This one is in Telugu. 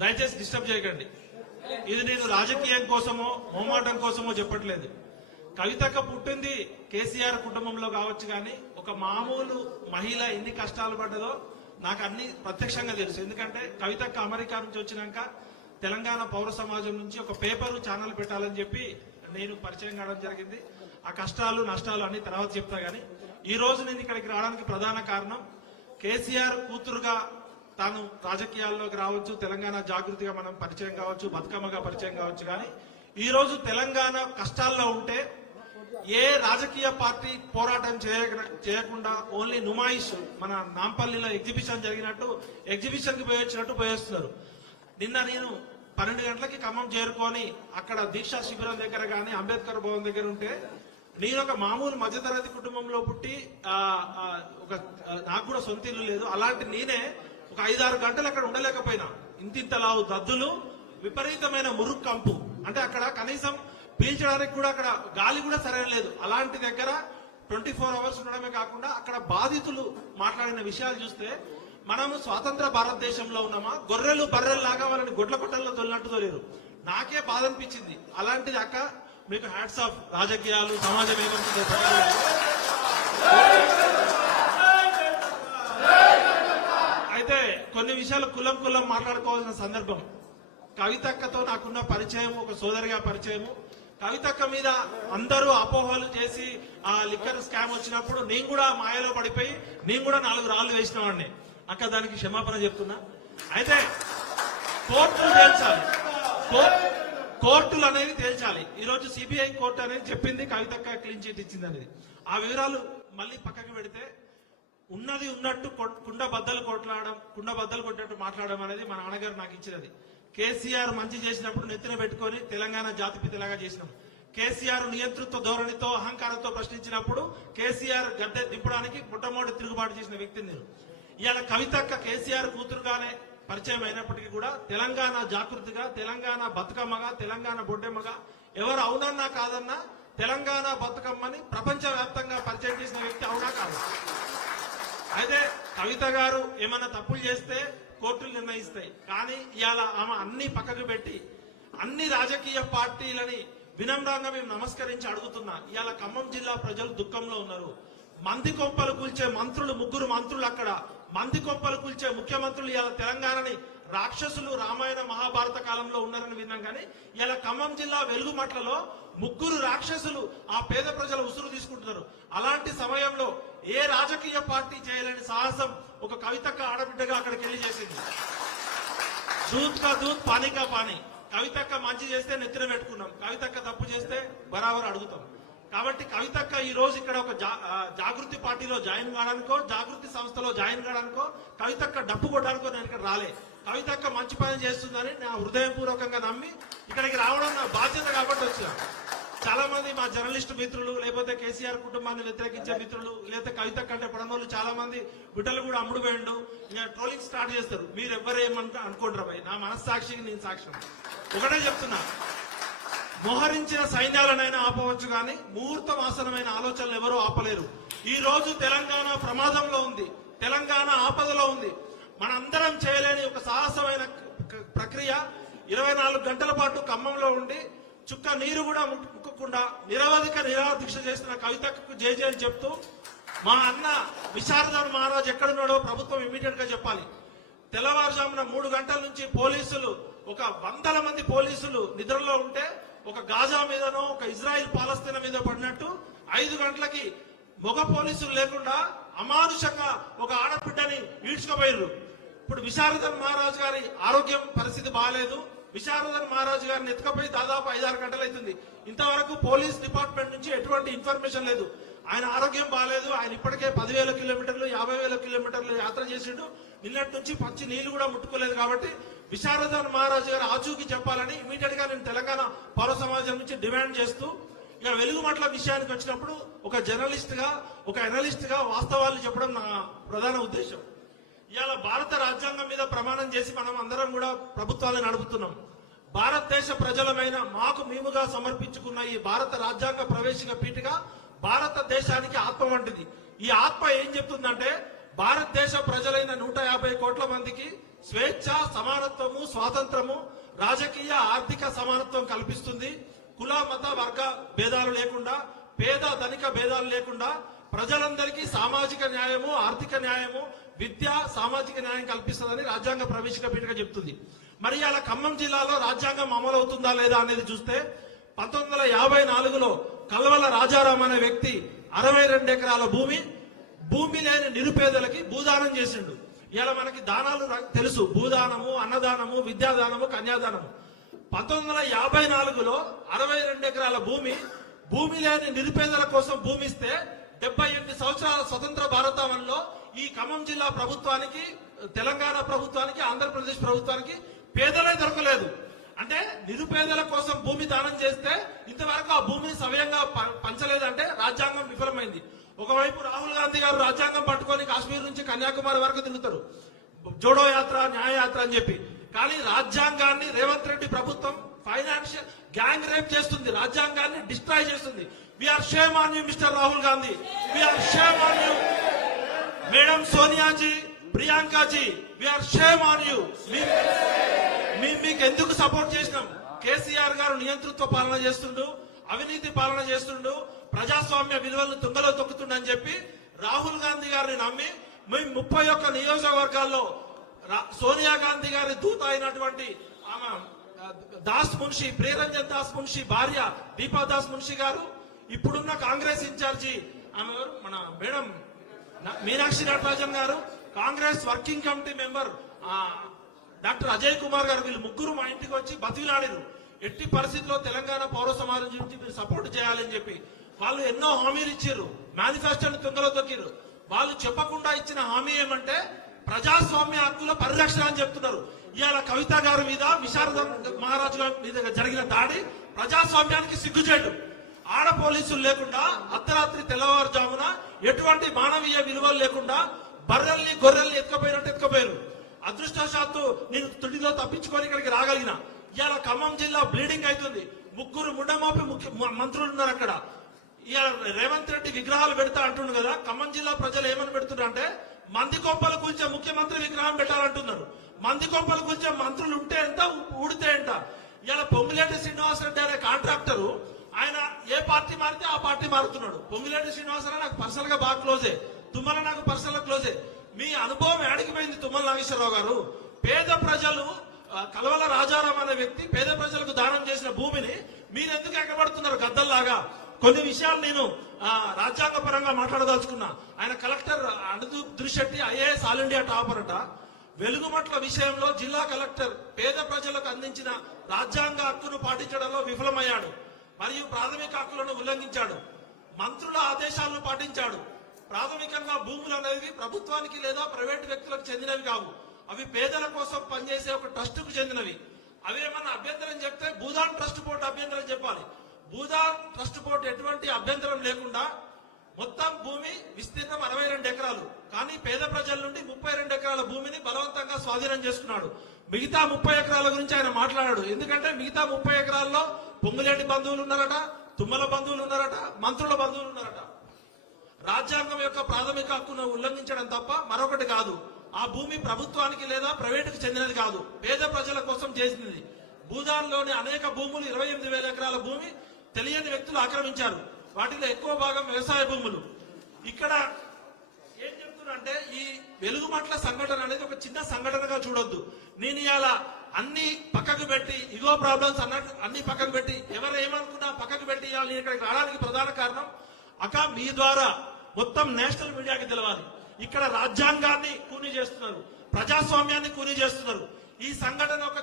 దయచేసి డిస్టర్బ్ చేయకండి. ఇది నేను రాజకీయం కోసమో మోమాటం కోసమో చెప్పట్లేదు. కవితక్క పుట్టింది కేసీఆర్ కుటుంబంలో కావచ్చు, కానీ ఒక మామూలు మహిళ ఎన్ని కష్టాలు పడ్డదో నాకు అన్ని ప్రత్యక్షంగా తెలుసు. ఎందుకంటే కవితక్క అమెరికా నుంచి వచ్చినాక తెలంగాణ పౌర సమాజం నుంచి ఒక పేపరు ఛానల్ పెట్టాలని చెప్పి నేను పరిచయం కావడం జరిగింది. ఆ కష్టాలు నష్టాలు అన్ని తర్వాత చెప్తా. గానీ ఈ రోజు నేను ఇక్కడికి రావడానికి ప్రధాన కారణం కేసీఆర్ కూతురుగా తాను రాజకీయాల్లోకి రావచ్చు, తెలంగాణ జాగృతిగా మనం పరిచయం కావచ్చు, బతుకమ్మగా పరిచయం కావచ్చు. కానీ ఈ రోజు తెలంగాణ కష్టాల్లో ఉంటే ఏ రాజకీయ పార్టీ పోరాటం చేయకుండా ఓన్లీ నుమాయిష్, మన నాంపల్లిలో ఎగ్జిబిషన్ జరిగినట్టు ఎగ్జిబిషన్ కి పోయొచ్చినట్టు పోయేస్తున్నారు. నిన్న నేను 12 గంటలకి ఖమ్మం చేరుకొని అక్కడ దీక్షా శిబిరం దగ్గర గానీ అంబేద్కర్ భవన్ దగ్గర ఉంటే, నేను ఒక మామూలు మధ్యతరగతి కుటుంబంలో పుట్టి నాకు కూడా సొంత ఇల్లు లేదు. అలాంటి నేనే ఒక 5-6 గంటలు అక్కడ ఉండలేకపోయినా. ఇంతింతలావు దద్దులు, విపరీతమైన మురుగు కంపు, అంటే అక్కడ కనీసం పీల్చడానికి కూడా అక్కడ గాలి కూడా సరైన లేదు. అలాంటి దగ్గర 24 అవర్స్ ఉండడమే కాకుండా అక్కడ బాధితులు మాట్లాడిన విషయాలు చూస్తే మనము స్వాతంత్ర భారతదేశంలో ఉన్నామా, గొర్రెలు బర్రెలు లాగా వాళ్ళని గొడ్ల కొట్టల్లో తొలినట్టు తోలేరు. నాకే బాధ అనిపించింది. అలాంటిది అక్క మీకు హ్యాట్స్ ఆఫ్. రాజకీయాలు సమాజం ఏమవుతుందో అయితే కొన్ని విషయాలు కులం మాట్లాడుకోవాల్సిన సందర్భం. కవితక్కతో నాకున్న పరిచయం ఒక సోదరిగా పరిచయము. కవితక్క మీద అందరూ అపోహలు చేసి ఆ లిక్కర్ స్కామ్ వచ్చినప్పుడు నేను కూడా మాయలో పడిపోయి నేను కూడా 4 రాళ్లు వేసిన వాడిని. అక్క దానికి క్షమాపణ చెప్తున్నా. అయితే కోర్టులు తేల్చాలి, కోర్టులు అనేది తేల్చాలి. ఈ రోజు సిబిఐ కోర్టు అనేది చెప్పింది కవితక్క క్లీన్ చిట్ ఇచ్చింది అనేది. ఆ వివరాలు మళ్ళీ పక్కకి పెడితే ఉన్నది ఉన్నట్టు కుండ బద్దలు కొట్టినట్టు మాట్లాడడం అనేది మా నాన్నగారు నాకు ఇచ్చినది. కేసీఆర్ మంచి చేసినప్పుడు నెత్తిన పెట్టుకొని తెలంగాణ జాతిపితలాగా చేసినాం. కేసీఆర్ నియంతృత్వ ధోరణితో అహంకారంతో ప్రశ్నించినప్పుడు కేసీఆర్ గద్దె దింపడానికి మొట్టమొదటి తిరుగుబాటు చేసిన వ్యక్తిని నేను. ఇవాళ కవితక్క కేసీఆర్ కూతురుగానే పరిచయం అయినప్పటికీ కూడా తెలంగాణ జాగృతిగా, తెలంగాణ బతుకమ్మగా, తెలంగాణ బొడ్డెమ్మగా ఎవరు అవునన్నా కాదన్నా తెలంగాణ బతుకమ్మని ప్రపంచ వ్యాప్తంగా పరిచయం చేసిన వ్యక్తి అవునా కాదు. అయితే కవిత గారు ఏమన్నా తప్పులు చేస్తే కోర్టులు నిర్ణయిస్తాయి. కానీ ఇవాళ ఆమె అన్ని పక్కకు పెట్టి అన్ని రాజకీయ పార్టీలని వినమ్రంగా మేము నమస్కరించి అడుగుతున్నా. ఇవాళ ఖమ్మం జిల్లా ప్రజలు దుఃఖంలో ఉన్నారు. మంది కొంపలు కూల్చే మంత్రులు, 3 మంత్రులు అక్కడ మంది కొంపలు కూల్చే ముఖ్యమంత్రులు ఇవాళ తెలంగాణని రాక్షసులు రామాయణ మహాభారత కాలంలో ఉన్నారని విన్నాం. కానీ ఇలా ఖమ్మం జిల్లా వెలుగుమట్లలో 3 రాక్షసులు ఆ పేద ప్రజల ఉసురు తీసుకుంటున్నారు. అలాంటి సమయంలో ఏ రాజకీయ పార్టీ చేయలేని సాహసం ఒక కవితక్క ఆడబిడ్డగా అక్కడికి వెళ్ళి చేసింది. దూత్ కా దూత్, పానీ కా పానీ. కవితక్క మంచి చేస్తే నెత్తిన పెట్టుకున్నాం, కవితక్క తప్పు చేస్తే బరాబర్ అడుగుతాం. కాబట్టి కవితక్క ఈ రోజు ఇక్కడ ఒక జాగృతి పార్టీలో జాయిన్ కావడానికో, జాగృతి సంస్థలో జాయిన్ కావడానికో, కవితక్క డప్పు కొట్టడానికో నేను ఇక్కడ రాలే. కవితక్క మంచి పని చేస్తుందని నా హృదయపూర్వకంగా నమ్మి ఇక్కడికి రావడం నా బాధ్యత కాబట్టి వచ్చా. చాలా మంది మా జర్నలిస్ట్ మిత్రులు, లేకపోతే కేసీఆర్ కుటుంబాన్ని వ్యతిరేకించే మిత్రులు, లేకపోతే కవితక్క అంటే పడనోళ్ళు చాలా మంది బిడ్డలు కూడా అమ్ముడు పోయిండు ఇంకా ట్రోలింగ్ స్టార్ట్ చేస్తారు. మీరు ఎవరేమంటే అనుకుంటారా భయ్, నా మనస్సాక్షికి నేను సాక్ష్యం. ఒకటే చెప్తున్నా, మోహరించిన సైన్యాలనైనా ఆపవచ్చు కానీ ముహూర్త వాసనమైన ఆలోచనలు ఎవరూ ఆపలేరు. ఈ రోజు తెలంగాణ ప్రమాదంలో ఉంది, తెలంగాణ ఆపదలో ఉంది. మనందరం చేయలేని ఒక సాహసమైన ప్రక్రియ 24 గంటల పాటు ఖమ్మంలో ఉండి చుక్క నీరు కూడా ముక్కకుండా నిరవధిక నిరాదీక్ష చేసిన కవితకు జేజే అని చెప్తూ, మా అన్న విశారదన్ మహారాజ్ ఎక్కడున్నాడో ప్రభుత్వం ఇమీడియట్ గా చెప్పాలి. తెల్లవారుజామున 3 గంటల నుంచి పోలీసులు, ఒక 100 మంది పోలీసులు నిద్రలో ఉంటే ఒక గాజా మీదనో ఒక ఇజ్రాయిల్ పాలస్తీనా మీద పడినట్టు 5 గంటలకి మగ పోలీసులు లేకుండా అమానుషంగా ఒక ఆడబిడ్డని ఈడ్చుకుపోయారు. ఇప్పుడు విశారదన్ మహారాజ్ గారి ఆరోగ్యం పరిస్థితి బాగాలేదు. విశారదన్ మహారాజ్ గారిని ఎత్తుకపోయి దాదాపు 5-6 గంటలు అవుతుంది. ఇంతవరకు పోలీస్ డిపార్ట్మెంట్ నుంచి ఎటువంటి ఇన్ఫర్మేషన్ లేదు. ఆయన ఆరోగ్యం బాగాలేదు. ఆయన ఇప్పటికే 10,000 కిలోమీటర్లు 50,000 కిలోమీటర్లు యాత్ర చేసిండు. నిన్నటి నుంచి పచ్చి నీళ్లు కూడా ముట్టుకోలేదు. కాబట్టి విశారదన్ మహారాజ్ గారు ఆచూకీ చెప్పాలని ఇమీడియట్ గా నేను తెలంగాణ పౌర సమాజం నుంచి డిమాండ్ చేస్తూ, ఇక వెలుగుమట్ల విషయానికి వచ్చినప్పుడు ఒక జర్నలిస్ట్ గా, ఒక అనలిస్ట్ గా వాస్తవాలు చెప్పడం నా ప్రధాన ఉద్దేశం. ఇవాళ భారత రాజ్యాంగం మీద ప్రమాణం చేసి మనం అందరం కూడా ప్రభుత్వాలను నడుపుతున్నాం. భారతదేశ ప్రజలమైన మాకు మేముగా సమర్పించుకున్న ఈ భారత రాజ్యాంగ ప్రవేశిక పీఠిక భారతదేశానికి ఆత్మ వంటిది. ఈ ఆత్మ ఏం చెప్తుందంటే, భారతదేశ ప్రజలైన 150 కోట్ల మందికి స్వేచ్ఛ, సమానత్వము, స్వాతంత్రము, రాజకీయ ఆర్థిక సమానత్వం కల్పిస్తుంది. కుల మత వర్గ భేదాలు లేకుండా, పేద ధనిక భేదాలు లేకుండా ప్రజలందరికీ సామాజిక న్యాయము, ఆర్థిక న్యాయము, విద్య, సామాజిక న్యాయం కల్పిస్తుందని రాజ్యాంగ ప్రవేశిక పీఠిక చెప్తుంది. మరి అలా ఖమ్మం జిల్లాలో రాజ్యాంగం అమలు అవుతుందా లేదా అనేది చూస్తే 1954లో కల్వల రాజారాం అనే వ్యక్తి 62 ఎకరాల భూమి లేని నిరుపేదలకి భూదానం చేసిండు. ఇలా మనకి దానాలు తెలుసు, భూదానము, అన్నదానము, విద్యాదానము, కన్యాదానము. 1954లో 62 ఎకరాల భూమి లేని నిరుపేదల కోసం భూమి ఇస్తే 78 సంవత్సరాల స్వతంత్ర భారతావనంలో ఈ ఖమ్మం జిల్లా ప్రభుత్వానికి, తెలంగాణ ప్రభుత్వానికి, ఆంధ్రప్రదేశ్ ప్రభుత్వానికి పేదలే దొరకలేదు. అంటే నిరుపేదల కోసం భూమి దానం చేస్తే ఇంతవరకు ఆ భూమిని సవ్యంగా పంచలేదంటే రాజ్యాంగం విఫలమైంది. ఒకవైపు రాహుల్ గాంధీ గారు రాజ్యాంగం పట్టుకొని కాశ్మీర్ నుంచి కన్యాకుమారి వరకు తిరుగుతారు, జోడో యాత్ర, న్యాయ యాత్ర అని చెప్పి. కానీ రాజ్యాంగాన్ని రేవంత్ రెడ్డి ప్రభుత్వం ఫైనాన్షియల్ గ్యాంగ్ రేప్ చేస్తుంది, రాజ్యాంగాన్ని డిస్ట్రాయ్ చేస్తుంది. We are shame on you mister Rahul Gandhi, we are shame on you madam Sonia ji, Priyanka ji, we are shame on you. మీకు ఎందుకు సపోర్ట్ చేసినాం? కేసీఆర్ గారు నియంతృత్వ పాలన చేస్తుండు, అవినీతి పాలన చేస్తుండు, ప్రజాస్వామ్య విలువలను తుంగలో తొక్కుతుండని చెప్పి రాహుల్ గాంధీ గారిని నమ్మి మేము 31 నియోజకవర్గాల్లో సోనియా గాంధీ గారి దూత అయినటువంటి దాస్ మున్షి, ప్రియరంజన్ దాస్ మున్షి భార్య దీపా దాస్ మున్షి గారు, ఇప్పుడున్న కాంగ్రెస్ ఇన్ఛార్జి ఆమె మన మేడం మీనాక్షి నటరాజన్ గారు, Congress working committee member doctor Ajay Kumar గారు, వీళ్ళు ముగ్గురు మా ఇంటికి వచ్చి బతిలాడారు. ఎట్టి పరిస్థితుల్లో తెలంగాణ పౌర సమాజం నుంచి మీరు సపోర్ట్ చేయాలని చెప్పి వాళ్ళు ఎన్నో హామీలు ఇచ్చారు, మేనిఫెస్టోని తుంగలో తొక్కిరు. వాళ్ళు చెప్పకుండా ఇచ్చిన హామీ ఏమంటే ప్రజాస్వామ్య హక్కుల పరిరక్షణ అని చెప్తున్నారు. ఇవాళ కవిత గారి మీద, విశారద మహారాజు గారి మీద జరిగిన దాడి ప్రజాస్వామ్యానికి సిగ్గుచేటు. ఆడ పోలీసులు లేకుండా అర్ధరాత్రి తెల్లవారుజామున ఎటువంటి మానవీయ విలువలు లేకుండా బర్రెల్ని గొర్రెల్ని ఎత్తుకపోయారు. అదృష్టవశాత్తు నేను తుడిలో తప్పించుకొని ఇక్కడికి రాగలిగిన. ఇవాళ ఖమ్మం జిల్లా బ్లీడింగ్ అవుతుంది. 3 ముండమోపి మంత్రులు ఉన్నారు అక్కడ. ఇవాళ రేవంత్ రెడ్డి విగ్రహాలు పెడతా అంటుండు కదా, ఖమ్మం జిల్లా ప్రజలు ఏమని పెడుతున్నారు అంటే మంది కొంపలు కూల్చే ముఖ్యమంత్రి విగ్రహం పెట్టాలంటున్నారు. మంది కొంపలు కూల్చే మంత్రులు ఉంటే ఎంత, ఊడితే ఎంత. ఇవాళ పొంగులేటి శ్రీనివాసరెడ్డి అనే కాంట్రాక్టరు, ఆయన ఏ పార్టీ మారితే ఆ పార్టీ మారుతున్నాడు. పొంగులేటి శ్రీనివాసరావు నాకు పర్సనల్ గా బాగా క్లోజే, తుమ్మల నాకు పర్సనల్ గా క్లోజే. మీ అనుభవం ఏడికిపోయింది తుమ్మల నాగేశ్వరరావు గారు? పేద ప్రజలు, కల్వల రాజారాం అనే వ్యక్తి పేద ప్రజలకు దానం చేసిన భూమిని మీరు ఎందుకు ఎక్కబడుతున్నారు గద్దల్లాగా? కొన్ని విషయాలు నేను రాజ్యాంగ పరంగా మాట్లాడదలుచుకున్నా. ఆయన collector Anudeep Durishetti IAS all India topper అట. వెలుగుమట్ల విషయంలో జిల్లా కలెక్టర్ పేద ప్రజలకు అందించిన రాజ్యాంగ హక్కును పాటించడంలో విఫలమయ్యాడు మరియు ప్రాథమిక హక్కులను ఉల్లంఘించాడు. మంత్రుల ఆదేశాలను పాటించాడు. ప్రాథమికంగా భూములు అనేవి ప్రభుత్వానికి లేదా ప్రైవేటు వ్యక్తులకు చెందినవి కావు. అవి పేదల కోసం పనిచేసే ఒక ట్రస్ట్ కు చెందినవి. అవి ఏమన్నా అభ్యంతరం చెప్తే భూదాన్ ట్రస్ట్ బోర్డు అభ్యంతరం చెప్పాలి. భూదాన్ ట్రస్ట్ బోర్డు ఎటువంటి అభ్యంతరం లేకుండా మొత్తం భూమి విస్తీర్ణం 62 ఎకరాలు, కానీ పేద ప్రజల నుండి 32 ఎకరాల భూమిని బలవంతంగా స్వాధీనం చేసుకున్నాడు. మిగతా 30 ఎకరాల గురించి ఆయన మాట్లాడాడు. ఎందుకంటే మిగతా 30 ఎకరాల్లో పొంగులేటి బంధువులు ఉన్నారట, తుమ్మల బంధువులు ఉన్నారట, మంత్రుల బంధువులు ఉన్నారట. రాజ్యాంగం యొక్క ప్రాథమిక హక్కును ఉల్లంఘించడం తప్ప మరొకటి కాదు. ఆ భూమి ప్రభుత్వానికి లేదా ప్రైవేటుకు చెందినది కాదు, పేద ప్రజల కోసం చేసినది. భూదాన్లోని అనేక భూములు 28,000 ఎకరాల భూమి తెలియని వ్యక్తులు ఆక్రమించారు. వాటిలో ఎక్కువ భాగం వ్యవసాయ భూములు. ఇక్కడ ఏం చెప్తున్నంటే ఈ వెలుగుమట్ల సంఘటన అనేది ఒక చిన్న సంఘటనగా చూడొద్దు. నేను ఇవాళ అన్ని పక్కకు పెట్టి, ఇగో ప్రాబ్లమ్స్ అన్నట్టు అన్ని పక్కకు పెట్టి, ఎవరు ఏమనుకున్నా పక్కకు పెట్టి ఇవాళ నేను ఇక్కడికి రావడానికి ప్రధాన కారణం మీ ద్వారా మొత్తం నేషనల్ మీడియాకి తెలవాలి. ఇక్కడ రాజ్యాంగాన్ని కూని చేస్తున్నారు, ప్రజాస్వామ్యాన్ని కూని చేస్తున్నారు. ఈ సంఘటన ఒక